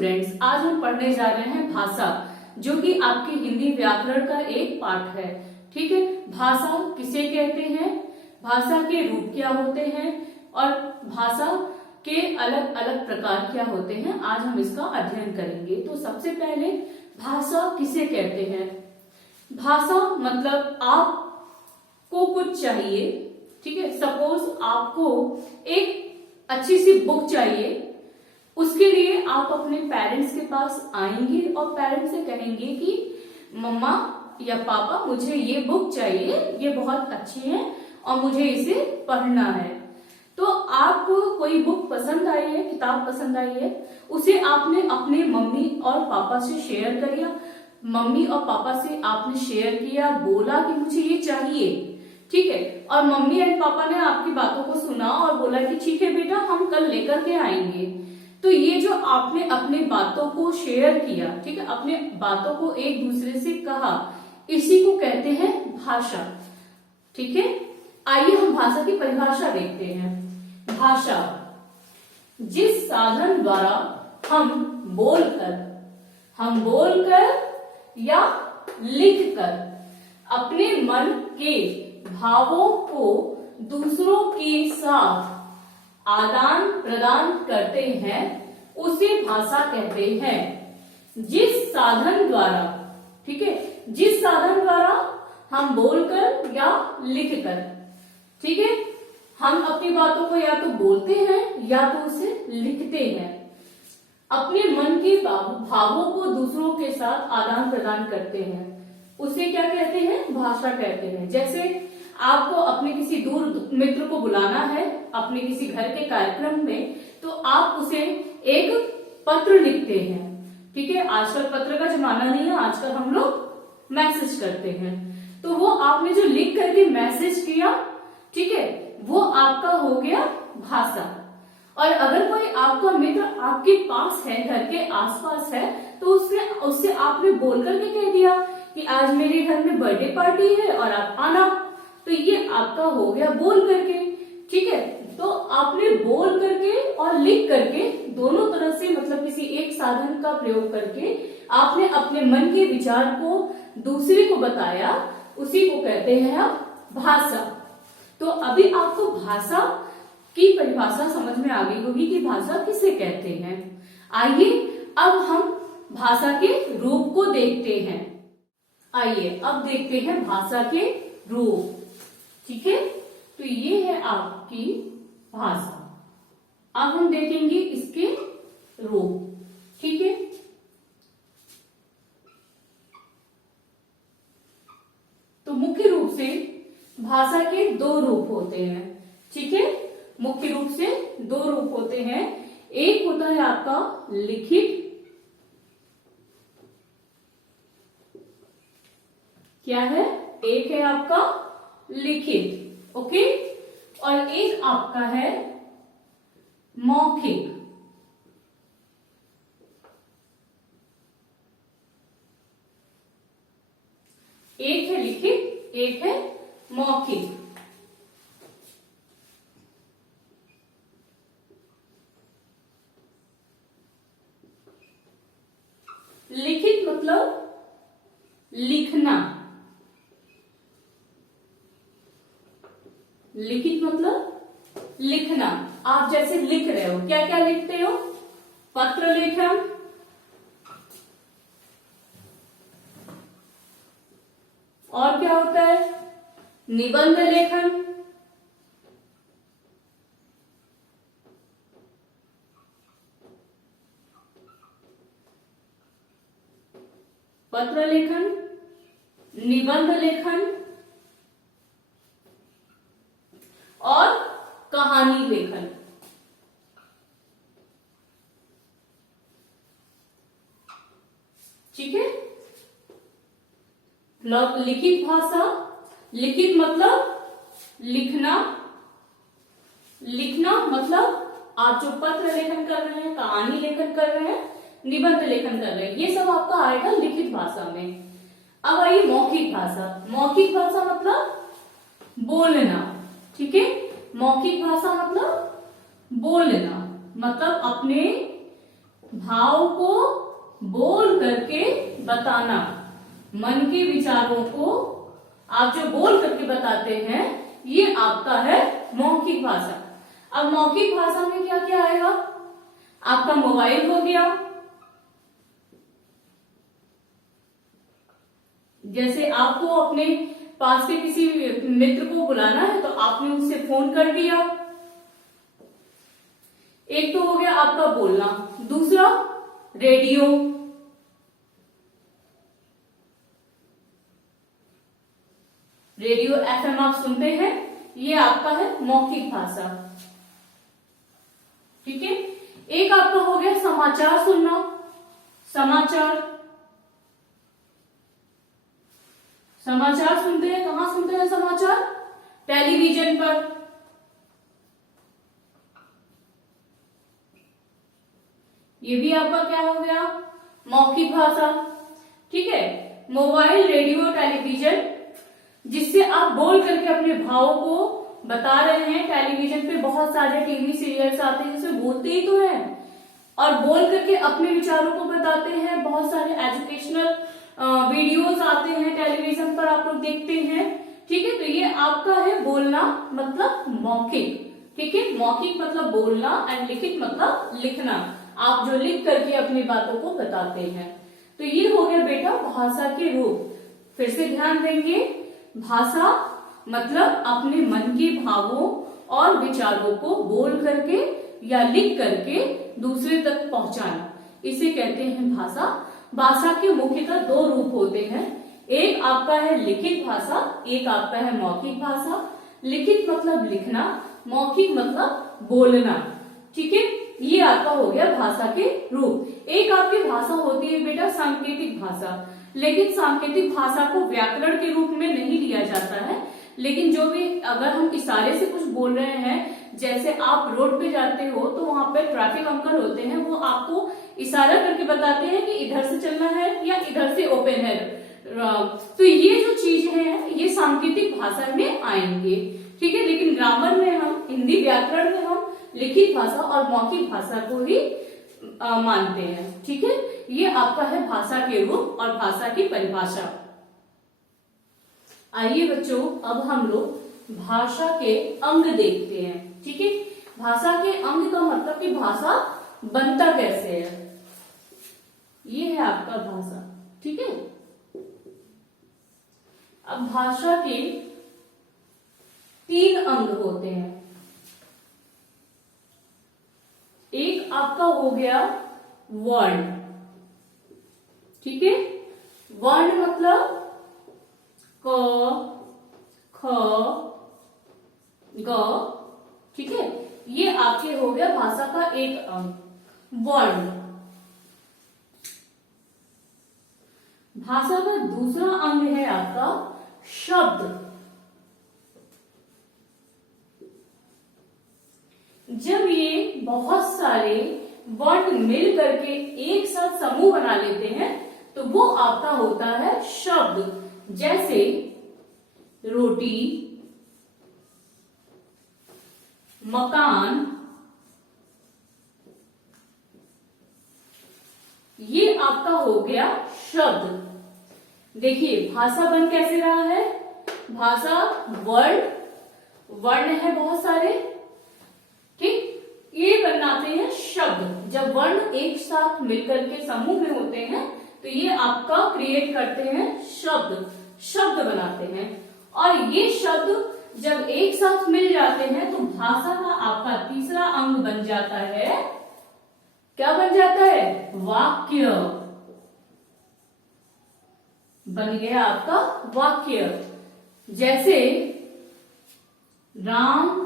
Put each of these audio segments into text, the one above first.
Students, आज हम पढ़ने जा रहे हैं भाषा, जो कि आपके हिंदी व्याकरण का एक पार्ट है। ठीक है, भाषा किसे कहते हैं, भाषा के रूप क्या होते हैं और भाषा के अलग अलग प्रकार क्या होते हैं, आज हम इसका अध्ययन करेंगे। तो सबसे पहले भाषा किसे कहते हैं। भाषा मतलब आपको कुछ चाहिए, ठीक है, सपोज आपको एक अच्छी सी बुक चाहिए, उसके लिए आप अपने पेरेंट्स के पास आएंगे और पेरेंट्स से कहेंगे कि मम्मा या पापा मुझे ये बुक चाहिए, ये बहुत अच्छी है और मुझे इसे पढ़ना है। तो आपको कोई बुक पसंद आई है, किताब पसंद आई है, उसे आपने अपने मम्मी और पापा से शेयर कर दिया, मम्मी और पापा से आपने शेयर किया, बोला कि मुझे ये चाहिए, ठीक है, और मम्मी एंड पापा ने आपकी बातों को सुना और बोला कि ठीक है बेटा हम कल लेकर के आएंगे। तो ये जो आपने अपने बातों को शेयर किया, ठीक है, अपने बातों को एक दूसरे से कहा, इसी को कहते हैं भाषा। ठीक है, आइए हम भाषा की परिभाषा देखते हैं। भाषा जिस साधन द्वारा हम बोलकर या लिखकर अपने मन के भावों को दूसरों के साथ आदान प्रदान करते हैं, उसे भाषा कहते हैं। जिस साधन द्वारा, ठीक है, जिस साधन द्वारा हम बोलकर या लिखकर, ठीक है, हम अपनी बातों को या तो बोलते हैं या तो उसे लिखते हैं, अपने मन के भावों को दूसरों के साथ आदान प्रदान करते हैं, उसे क्या कहते हैं, भाषा कहते हैं। जैसे आपको अपने किसी दूर मित्र को बुलाना है अपने किसी घर के कार्यक्रम में, तो आप उसे एक पत्र लिखते हैं। ठीक है, आजकल पत्र का जमाना नहीं है, आजकल हम लोग मैसेज करते हैं। तो वो आपने जो लिख करके मैसेज किया, ठीक है, वो आपका हो गया भाषा। और अगर कोई आपका मित्र आपके पास है, घर के आसपास है, तो उससे आपने बोल करके कह दिया कि आज मेरे घर में बर्थडे पार्टी है और आप आना, तो ये आपका हो गया बोल करके। ठीक है, तो आपने बोल करके और लिख करके दोनों तरह से, मतलब किसी एक साधन का प्रयोग करके आपने अपने मन के विचार को दूसरे को बताया, उसी को कहते हैं आप भाषा। तो अभी आपको भाषा की परिभाषा समझ में आ गई होगी कि भाषा किसे कहते हैं। आइए अब हम भाषा के रूप को देखते हैं। आइए अब देखते हैं भाषा के रूप। ठीक है, तो ये है आपकी भाषा। अब हम देखेंगे इसके रूप। ठीक है, तो मुख्य रूप से भाषा के दो रूप होते हैं। ठीक है, मुख्य रूप से दो रूप होते हैं। एक होता है आपका लिखित, क्या है, एक है आपका लिखित, ओके, और एक आपका है मौखिक। एक है लिखित, एक है मौखिक। लिखित मतलब लिखना, लिखित मतलब लिखना। आप जैसे लिख रहे हो, क्या क्या लिखते हो, पत्र लेखन, और क्या होता है, निबंध लेखन, पत्र लेखन, निबंध लेखन और कहानी लेखन। ठीक है, लिखित भाषा, लिखित मतलब लिखना, लिखना मतलब आप जो पत्र लेखन कर रहे हैं, कहानी लेखन कर रहे हैं, निबंध लेखन कर रहे हैं, ये सब आपका आएगा लिखित भाषा में। अब आइए मौखिक भाषा। मौखिक भाषा मतलब बोलना। ठीक है, मौखिक भाषा मतलब बोलना, मतलब अपने भाव को बोल करके बताना। मन के विचारों को आप जो बोल करके बताते हैं, ये आपका है मौखिक भाषा। अब मौखिक भाषा में क्या क्या आएगा? आपका मोबाइल हो गया, जैसे आपको अपने पास के किसी मित्र को बुलाना है तो आपने उससे फोन कर दिया, एक तो हो गया आपका बोलना। दूसरा रेडियो, रेडियो एफएम आप सुनते हैं, ये आपका है मौखिक भाषा। ठीक है। एक आपका हो गया समाचार सुनना, समाचार, समाचार सुनते हैं, कहां सुनते हैं समाचार? टेलीविजन पर। ये भी आपका क्या हो गया? मौखिक भाषा। ठीक है। मोबाइल, रेडियो, टेलीविजन, जिससे आप बोल करके अपने भावों को बता रहे हैं। टेलीविजन पे बहुत सारे टीवी सीरियल्स आते हैं जिसमें बोलते ही तो हैं और बोल करके अपने विचारों को बताते हैं। बहुत सारे एजुकेशनल वीडियोस आते हैं टेलीविजन पर, आप लोग देखते हैं। ठीक है। तो ये आपका है बोलना मतलब मौखिक। ठीक है। मौखिक मतलब बोलना एंड लिखित मतलब लिखना, आप जो लिख करके अपनी बातों को बताते हैं। तो ये हो गया बेटा भाषा के रूप। फिर से ध्यान देंगे, भाषा मतलब अपने मन के भावों और विचारों को बोल करके या लिख करके दूसरे तक पहुंचाना, इसे कहते हैं भाषा। भाषा के मुख्यतः दो रूप होते हैं, एक आपका है लिखित भाषा, एक आपका है मौखिक भाषा। लिखित मतलब लिखना, मौखिक मतलब बोलना। ठीक है। ये आपका हो गया भाषा के रूप। एक आपकी भाषा होती है बेटा सांकेतिक भाषा, लेकिन सांकेतिक भाषा को व्याकरण के रूप में नहीं लिया जाता है। लेकिन जो भी अगर हम इशारे से कुछ बोल रहे हैं, जैसे आप रोड पे जाते हो तो वहां पे ट्रैफिक अंकल होते हैं, वो आपको इशारा करके बताते हैं कि इधर से चलना है या इधर से ओपन है। तो ये जो चीज है ये सांकेतिक भाषा में आएंगे। ठीक है। लेकिन ग्रामर में हम, हिंदी व्याकरण में हम लिखित भाषा और मौखिक भाषा को ही मानते हैं। ठीक है। ये आपका है भाषा के रूप और भाषा की परिभाषा। आइए बच्चों, अब हम लोग भाषा के अंग देखते हैं। ठीक है। भाषा के अंग का मतलब कि भाषा बनता कैसे है, ये है आपका भाषा। ठीक है। अब भाषा के 3 अंग होते हैं। एक आपका हो गया वर्ण। ठीक है। वर्ण मतलब क, ख, ग। ठीक है। ये आपके हो गया भाषा का एक अंग वर्ण। भाषा का दूसरा अंग है आपका शब्द। जब ये बहुत सारे वर्ण मिल करके एक साथ समूह बना लेते हैं तो वो आपका होता है शब्द। जैसे रोटी, मकान, ये आपका हो गया शब्द। देखिए भाषा बन कैसे रहा है, भाषा वर्ण है बहुत सारे, ठीक, ये बनाते हैं शब्द। जब वर्ण एक साथ मिलकर के समूह में होते हैं तो ये आपका क्रिएट करते हैं शब्द बनाते हैं। और ये शब्द जब एक साथ मिल जाते हैं तो भाषा का आपका तीसरा अंग बन जाता है। क्या बन जाता है? वाक्य बन गया आपका वाक्य। जैसे राम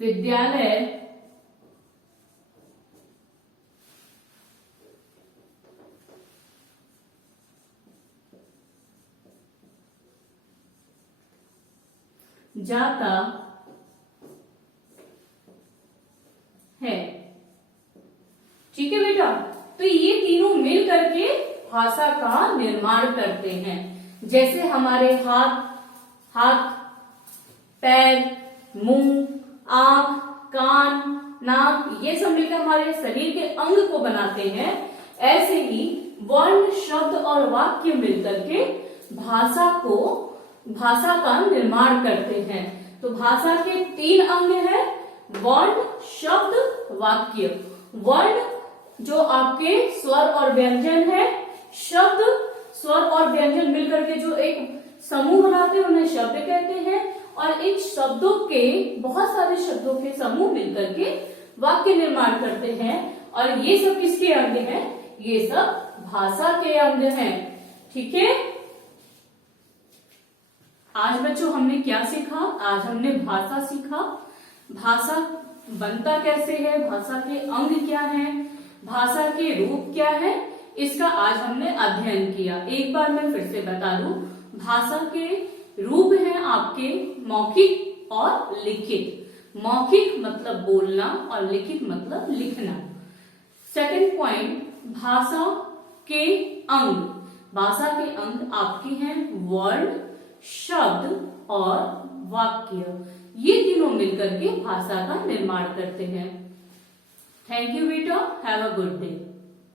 विद्यालय जाता है। ठीक है बेटा। तो ये तीनों मिल करके भाषा का निर्माण करते हैं। जैसे हमारे हाथ, पैर, मुंह, आंख, कान, नाक, ये सब मिलकर हमारे शरीर के अंग को बनाते हैं, ऐसे ही वर्ण, शब्द और वाक्य मिलकर के भाषा का निर्माण करते हैं। तो भाषा के 3 अंग हैं, वर्ण, शब्द, वाक्य। वर्ण जो आपके स्वर और व्यंजन है, शब्द स्वर और व्यंजन मिलकर के जो एक समूह बनाते हैं उन्हें शब्द कहते हैं, और इन शब्दों के, बहुत सारे शब्दों के समूह मिलकर के वाक्य निर्माण करते हैं। और ये सब किसके अंग हैं? ये सब भाषा के अंग हैं। ठीक है, आज बच्चों हमने क्या सीखा? आज हमने भाषा सीखा। भाषा बनता कैसे है, भाषा के अंग क्या हैं, भाषा के रूप क्या है, इसका आज हमने अध्ययन किया। एक बार मैं फिर से बता दूं, भाषा के रूप हैं आपके मौखिक और लिखित। मौखिक मतलब बोलना और लिखित मतलब लिखना। सेकंड पॉइंट, भाषा के अंग। भाषा के अंग आपके हैं वर्ण, शब्द और वाक्य। ये तीनों मिलकर के भाषा का निर्माण करते हैं। थैंक यू बेटा, हैव अ गुड डे।